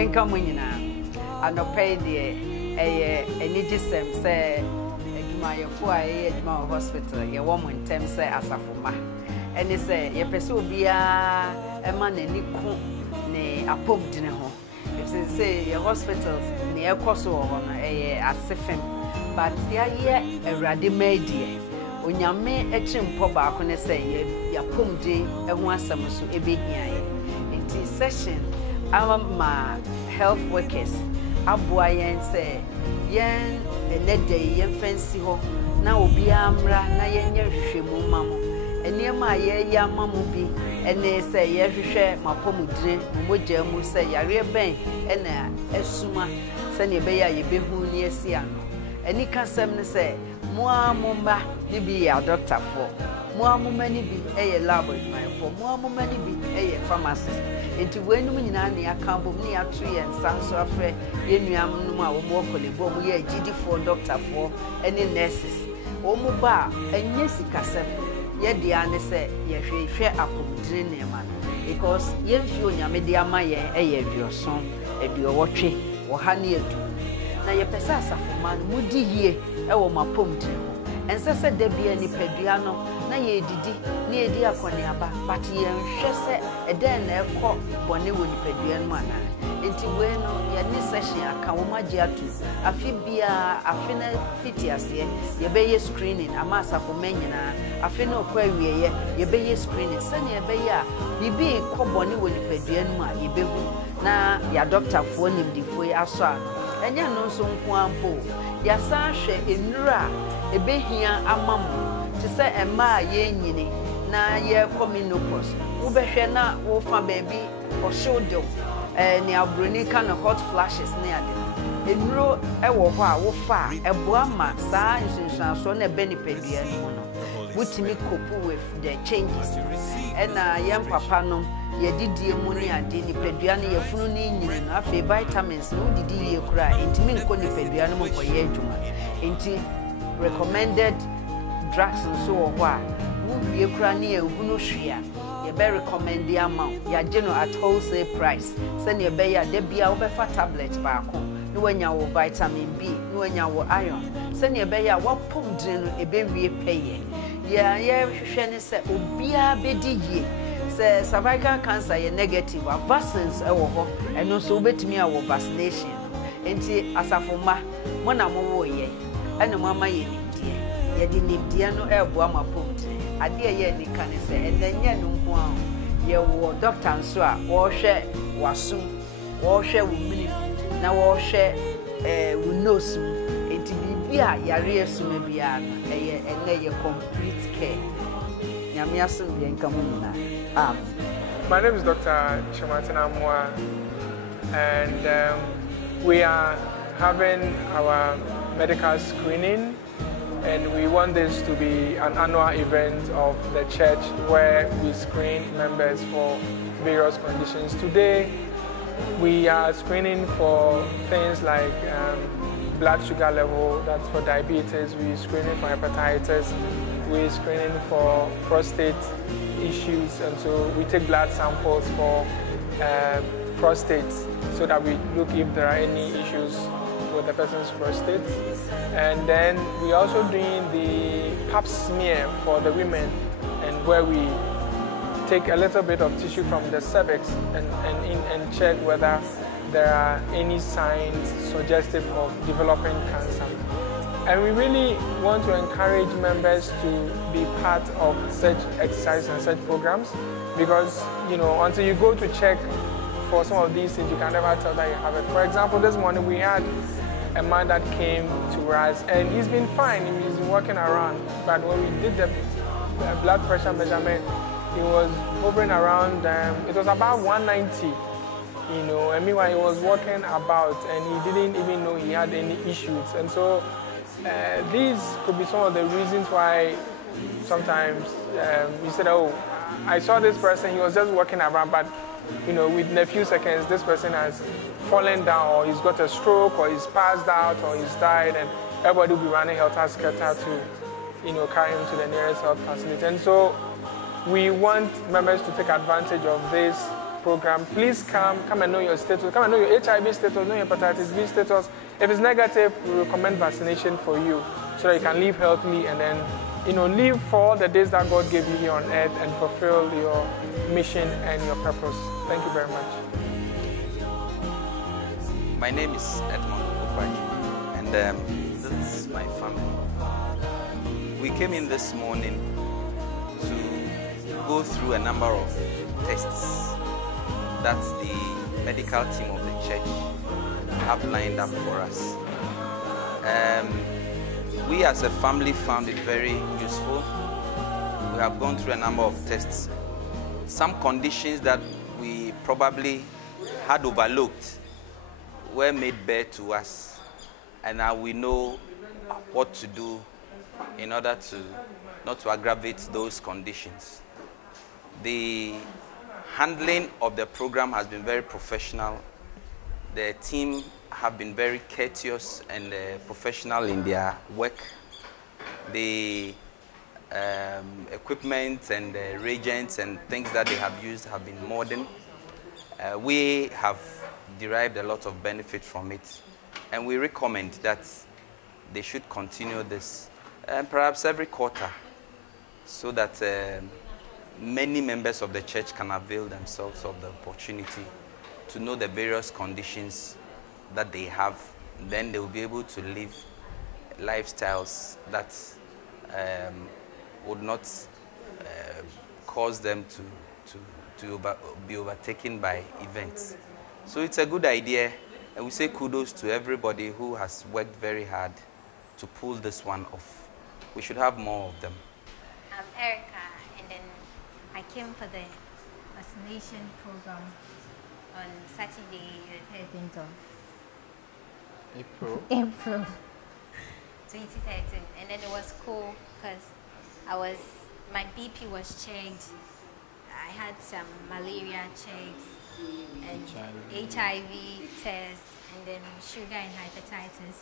bien come in and no pay the energy sem say my for hospital ye woman tem say asafoma and say ye person bia e ma nani ko ne apom dine ho it say ye hospitals ne e koso ho no asefem but ye awrade maidie onyame echimpo baako ne say ye apom de e ho asam so ebehia ye enti session ma health workers aboa yen say yen enede yen fancy ho na obi amra na yenye hwehwemu mamo enema ye ya mamo bi ene say ye hwehwe mapomudire mogya mu say yare ben ena esuma se ne be ya ye behu ni esi ano eni kasem ne say mo amomba ni bi ya doctor for mo amoma ni bi eye laboratory for mo amoma ni bi eye pharmacist enti wenum nyina na yakambo ni atu ye nsanso afre ye nuam num a wo mo kolebo mo ye GD for doctor for any nurses wo mo ba enye sikasem ye dia ne se ye hwehwe akomdire ne ma because ye mfi onyame dia ma ye eye aduoson aduowotwe wo ha ne adu na ye pesa asafoma no mudi hie e wo mapomdire ho ense se da bia ni padua no na ye didi na ye di akone aba but ye nhwe se eden na ekọ bone wo ni padua no ana enti we no ye ni session aka wo magye atu afi bia afi na fiti ase ye be ye screening ama asafoma nyina afi na okwa wiye ye be ye screening se na ye be ya bibi kọ bone wo ni padua no a ye behu na ya doctor fo nimdifo aso a enya no so nko ampo ya san hwe enura ebehia amamu ti se ema ye nyini na ye communopos wo behwe na wo fa baby o shoulder ni abroni kind of hot flashes ne ade enuro ewo ho a wo fa eboa ma saa nsunsun so na be ni pedua no butimi cope with the changes ena yem papa no ye didie mu ni ade ni pedua no ye funu ni nyini na afi vitamins no didi ye kura intimi nko ni pedua no mo ye adwuma enti recommended drugs and so ho a wo ye kura ni ehunu hwea ye be recommend the amount ya geno at wholesale price se ne be ya de bia wo be fa tablet ba ko no wanya wo vitamin B no wanya wo iron se ne be ya wo pom dire no e be wie peye ya ye hwehwe ne se obia be di yie se cervical cancer ye negative vaccines e wo ho eno so obetimi a wo vaccination enti asafoma mo na mo wo ye eno mama ye nimdie ye di nimdie no e bo amapom dire ade ye ni kan se enenye no nko a ye wo doctor nso a wo hwe waso wo hwe wo mini na wo hwe wo nose enti bibia yare esuma bia na eye ene ye complete care nyame aso bi enka mo na My name is Dr. Shamatina Amwa, and we are having our medical screening, and we want this to be an annual event of the church where we screen members for various conditions. Today, we are screening for things like blood sugar level, that's for diabetes, we're screening for hepatitis, we're screening for prostate issues, and so we take blood samples for prostate so that we look if there are any issues with the person's prostate. And then we're also doing the pap smear for the women, and where we take a little bit of tissue from the cervix and check whether there are any signs suggestive of developing cancer. And we really want to encourage members to be part of such exercise and such programs, because, you know, until you go to check for some of these things, you can never tell that you have it. For example, this morning we had a man that came to us, and he's been fine, he's been walking around, but when we did the blood pressure measurement, he was hovering around, it was about 190, you know, and meanwhile he was walking about and he didn't even know he had any issues. And so these could be some of the reasons why sometimes you said, oh, I saw this person, he was just walking around, but, you know, within a few seconds, this person has fallen down, or he's got a stroke, or he's passed out, or he's died, and everybody will be running helter-skelter to, you know, carry him to the nearest health facility. And so we want members to take advantage of this program. Please come and know your status. Come and know your HIV status, know your hepatitis B status. If it's negative, we recommend vaccination for you so that you can live healthily and then, live for the days that God gave you here on earth and fulfill your mission and your purpose. Thank you very much. My name is Edmond Okwaji, and this is my family. We came in this morning to go through a number of tests that the medical team of the church have lined up for us. We as a family found it very useful. We have gone through a number of tests. Some conditions that we probably had overlooked were made bare to us, and now we know what to do in order to not to aggravate those conditions. The handling of the program has been very professional. The team have been very courteous and professional in their work. The equipment and reagents and things that they have used have been modern. We have derived a lot of benefit from it, and we recommend that they should continue this perhaps every quarter, so that many members of the church can avail themselves of the opportunity to know the various conditions that they have. Then they will be able to live lifestyles that would not cause them to be overtaken by events. So it's a good idea, and we say kudos to everybody who has worked very hard to pull this one off. We should have more of them. I'm Erica, and then I came for the vaccination program on Saturday, the 13th of April 2013, and then it was cool because my BP was checked. I had some malaria checks and HIV test, and then sugar and hepatitis.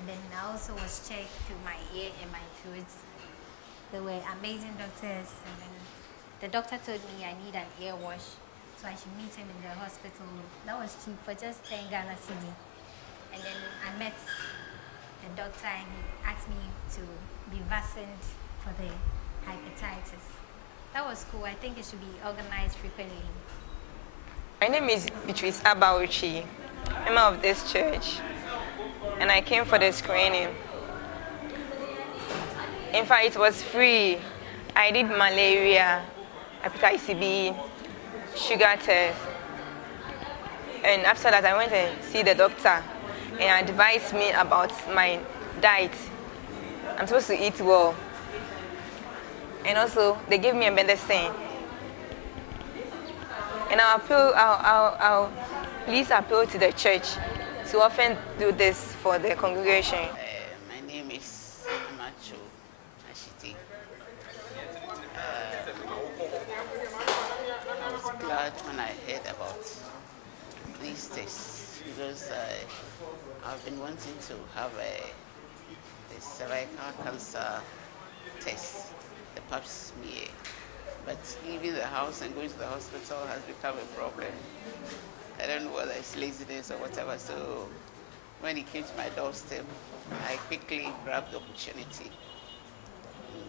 And then I also was checked through my ear and my throat. They were amazing doctors, and then the doctor told me I need an ear wash, so I should meet him in the hospital. That was cheap for just 10 Ghana cedi. And then I met the doctor, and he asked me to be vaccinated for the hepatitis. That was cool. I think it should be organized frequently. My name is Beatrice Abauchi, member of this church, and I came for the screening. In fact, it was free. I did malaria, hepatitis B, sugar test, and after that I went and see the doctor and advised me about my diet. I'm supposed to eat well, and also they gave me a medicine. And I'll please appeal to the church to often do this for the congregation. My name is Macho Ashiti. I was glad when I heard about these tests because I've been wanting to have a cervical cancer test, the pap smear. But leaving the house and going to the hospital has become a problem. I don't know whether it's laziness or whatever. So when it came to my doorstep, I quickly grabbed the opportunity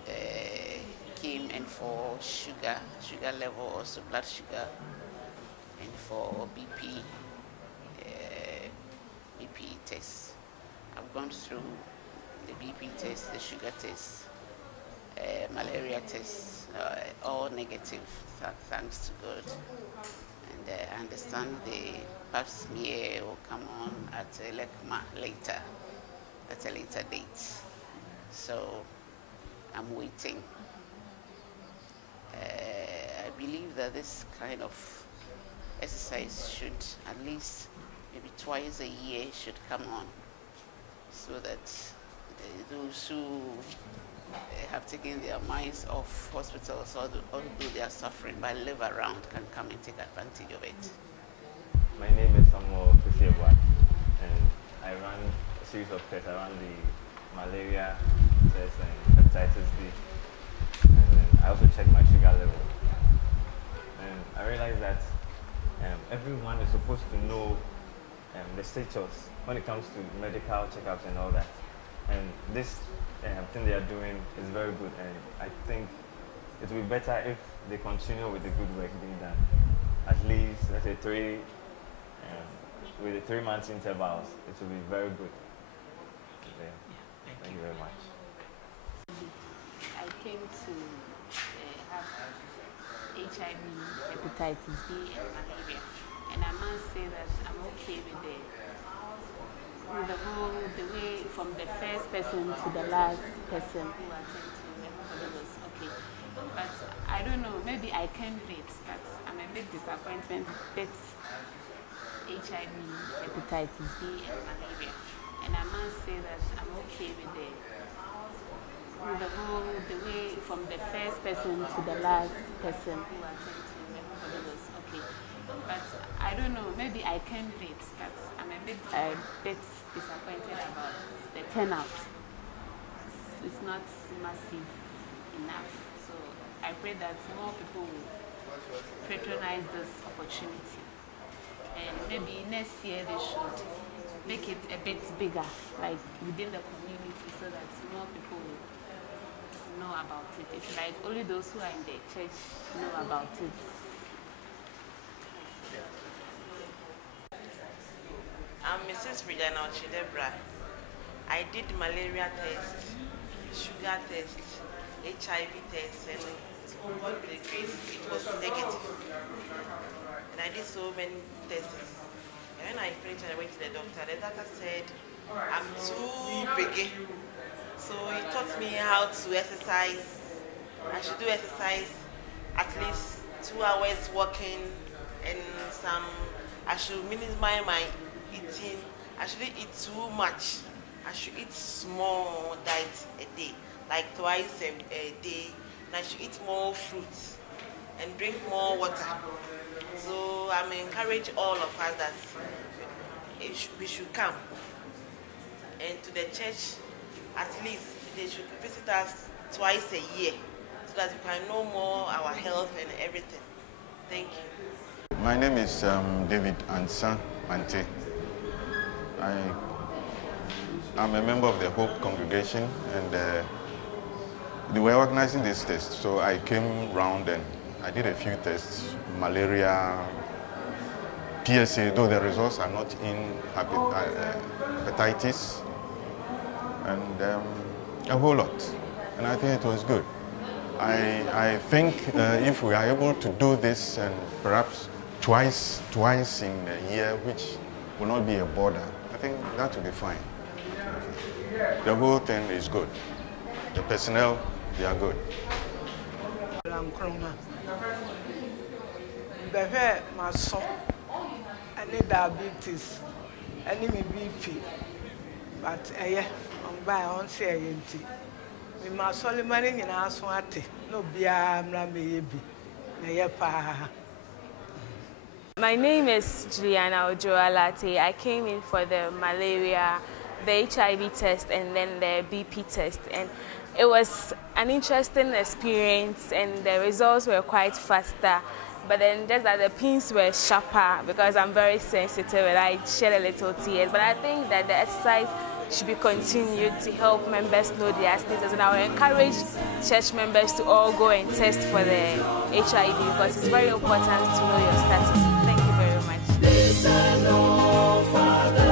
and came in for sugar level, also blood sugar, and for BP test. I've gone through the BP test, the sugar test, malaria test, all negative, thanks to God. And I understand the pap smear will come on at a later date. So I'm waiting. I believe that this kind of exercise should at least maybe twice a year should come on, so that those who have taken their minds off hospitals, although they are suffering but live around, can come and take advantage of it. My name is Samuel Kusebwa, and I run a series of tests. I run the malaria test and hepatitis B, and then I also check my sugar level. And I realized that everyone is supposed to know the status when it comes to medical checkups and all that. And this thing they are doing is very good, and I think it will be better if they continue with the good work being done. At least, let's say with the 3 months intervals, it will be very good. Yeah. Thank you very much. I came to have HIV, hepatitis B, and malaria, and I must say that I'm okay with the way from the first person to the last person who attended to everybody was okay. But I don't know, maybe I can't wait, but I'm a bit disappointed with HIV, hepatitis B, and malaria, and I must say that I'm okay with the way from the first person to the last person who attended to everybody was okay. But I don't know, maybe I can't wait, but I'm a bit disappointed about the turnout. It's not massive enough. So I pray that more people will patronize this opportunity. And maybe next year they should make it a bit bigger, like within the community, so that more people will know about it. It's like only those who are in the church know about it. I'm Mrs. Regina Chidebra. I did malaria test, sugar test, HIV test, and God be the grace, it was negative. And I did so many tests. And when I finished and I went to the doctor said, I'm too big. So he taught me how to exercise. I should do exercise at least 2 hours walking, and I should minimize my eating. I shouldn't eat too much. I should eat small diet a day, like twice a day. And I should eat more fruits and drink more water. So I'm encouraging all of us that we should come. And to the church, at least they should visit us twice a year, so that we can know more our health and everything. Thank you. My name is David Ansa Mante. I'm a member of the Hope congregation, and they were organizing this test. So I came round and I did a few tests, malaria, PSA, though the results are not in hepatitis, and a whole lot. And I think it was good. I think if we are able to do this, and perhaps twice in a year, which will not be a border, I think that will be fine. The whole thing is good. The personnel, they are good. My son, I need diabetes, I need BP, but I'm by on say we must only manage in our swati, no beer, maybe. My name is Juliana Ojoalate. I came in for the malaria, the HIV test, and then the BP test. And it was an interesting experience, and the results were quite faster. But then just that the pins were sharper, because I'm very sensitive and I shed a little tears. But I think that the exercise should be continued to help members know their status. And I will encourage church members to all go and test for the HIV, because it's very important to know your status. Thank you very much.